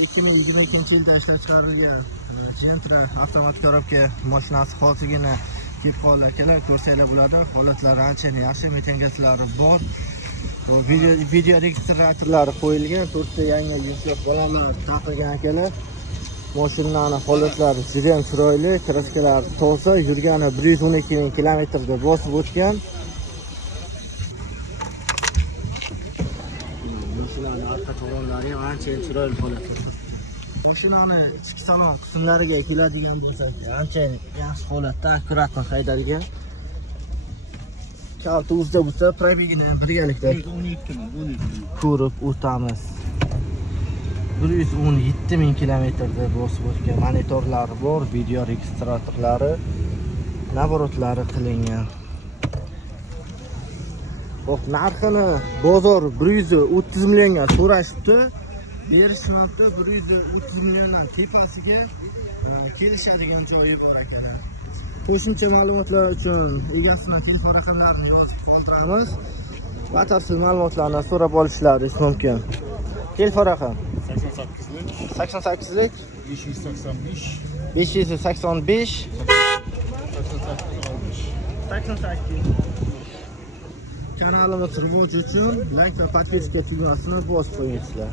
2022-yilda ishlab chiqarilgan Gentra avtomat korobka mashinasi hozirgina kelib qoldi akalar. Ko'rsanglar bo'ladi. Holatlari ancha yaxshi, metan gazlari bor. Video registratorlari qo'yilgan, to'rtta yangi yuzlab bolalar taqilgan akalar. Mashinaning holatlari juda ham chiroyli, kraskalari toza, yurgani 112 ming kilometrda bosib o'tgan. Mashinaning orqa tomonlari ham ancha chiroyli holatda. Mashinaning ichki salon qismlariga keladigan bo'lsak, ancha yaxshi holatda, akkuratni haydalgan. Kalti o'zida bo'lsa, probegini birgalikda 12 ko'rib o'tamiz. 117 ming kilometrda bosib o'tgan, monitorlari bor, video registratorlari, navorotlari qilingan. Xo'p, narxini bozor 130 millionga so'rashibdi. Berishmoqda 130 milliondan tepasiga kelishadigan joyi bor ekan. Qo'shimcha ma'lumotlar uchun egasining telefon raqamlarini yozib qoldiramiz. Batafsil ma'lumotlarni so'rab olishlaringiz mumkin. Telefon raqam 88lik 585 88. Kanalimiz rivoji uchun like va podpiska tugmasini bosib qo'yinglar.